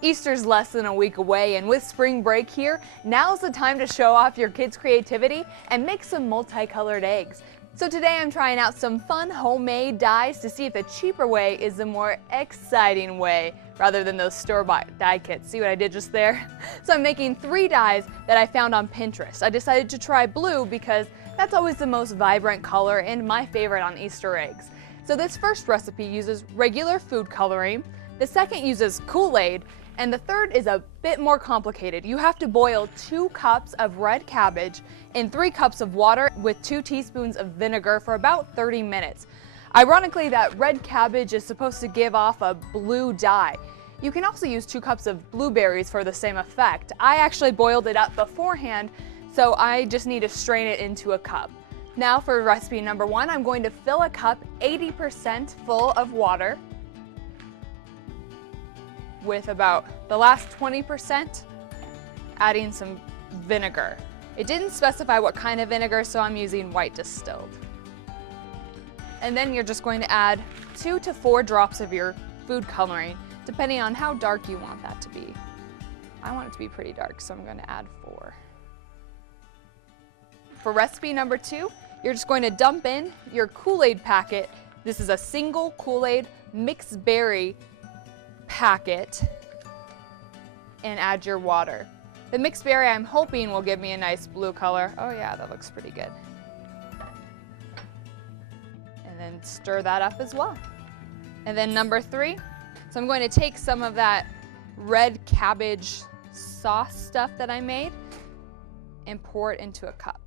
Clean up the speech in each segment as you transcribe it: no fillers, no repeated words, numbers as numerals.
Easter's less than a week away, and with spring break here, now's the time to show off your kids' creativity and make some multicolored eggs. So today I'm trying out some fun homemade dyes to see if the cheaper way is the more exciting way rather than those store-bought dye kits. See what I did just there? So I'm making 3 dyes that I found on Pinterest. I decided to try blue because that's always the most vibrant color and my favorite on Easter eggs. So this first recipe uses regular food coloring, the second uses Kool-Aid, and the third is a bit more complicated. You have to boil 2 cups of red cabbage in 3 cups of water with 2 teaspoons of vinegar for about 30 minutes. Ironically, that red cabbage is supposed to give off a blue dye. You can also use 2 cups of blueberries for the same effect. I actually boiled it up beforehand, so I just need to strain it into a cup. Now for recipe number 1, I'm going to fill a cup 80% full of water with about the last 20% adding some vinegar. It didn't specify what kind of vinegar, so I'm using white distilled. And then you're just going to add 2 to 4 drops of your food coloring, depending on how dark you want that to be. I want it to be pretty dark, so I'm going to add 4. For recipe number 2, you're just going to dump in your Kool-Aid packet. This is a single Kool-Aid mixed berry packet, and add your water. The mixed berry I'm hoping will give me a nice blue color. Oh yeah, that looks pretty good. And then stir that up as well. And then number 3, so I'm going to take some of that red cabbage sauce stuff that I made and pour it into a cup.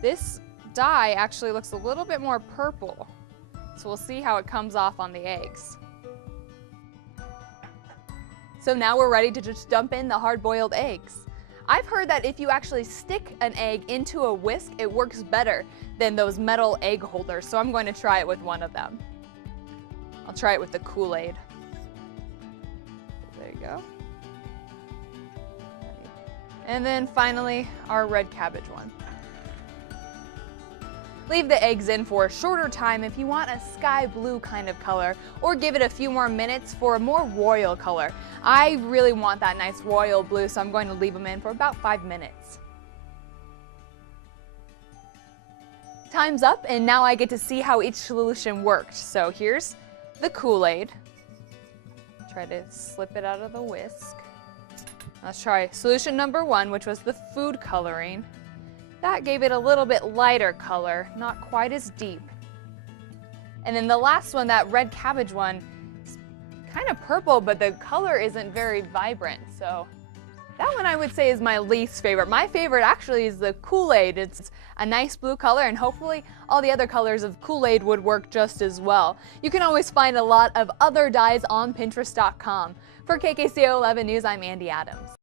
This dye actually looks a little bit more purple, so we'll see how it comes off on the eggs. So now we're ready to just dump in the hard-boiled eggs. I've heard that if you actually stick an egg into a whisk, it works better than those metal egg holders, so I'm going to try it with one of them. I'll try it with the Kool-Aid. There you go. And then finally, our red cabbage one. Leave the eggs in for a shorter time if you want a sky blue kind of color, or give it a few more minutes for a more royal color. I really want that nice royal blue, so I'm going to leave them in for about 5 minutes. Time's up, and now I get to see how each solution worked. So here's the Kool-Aid. Try to slip it out of the whisk. Let's try solution number 1, which was the food coloring. That gave it a little bit lighter color, not quite as deep. And then the last one, that red cabbage one, is kind of purple, but the color isn't very vibrant. So that one I would say is my least favorite. My favorite actually is the Kool-Aid. It's a nice blue color, and hopefully all the other colors of Kool-Aid would work just as well. You can always find a lot of other dyes on Pinterest.com. For KKCO 11 News, I'm Andy Adams.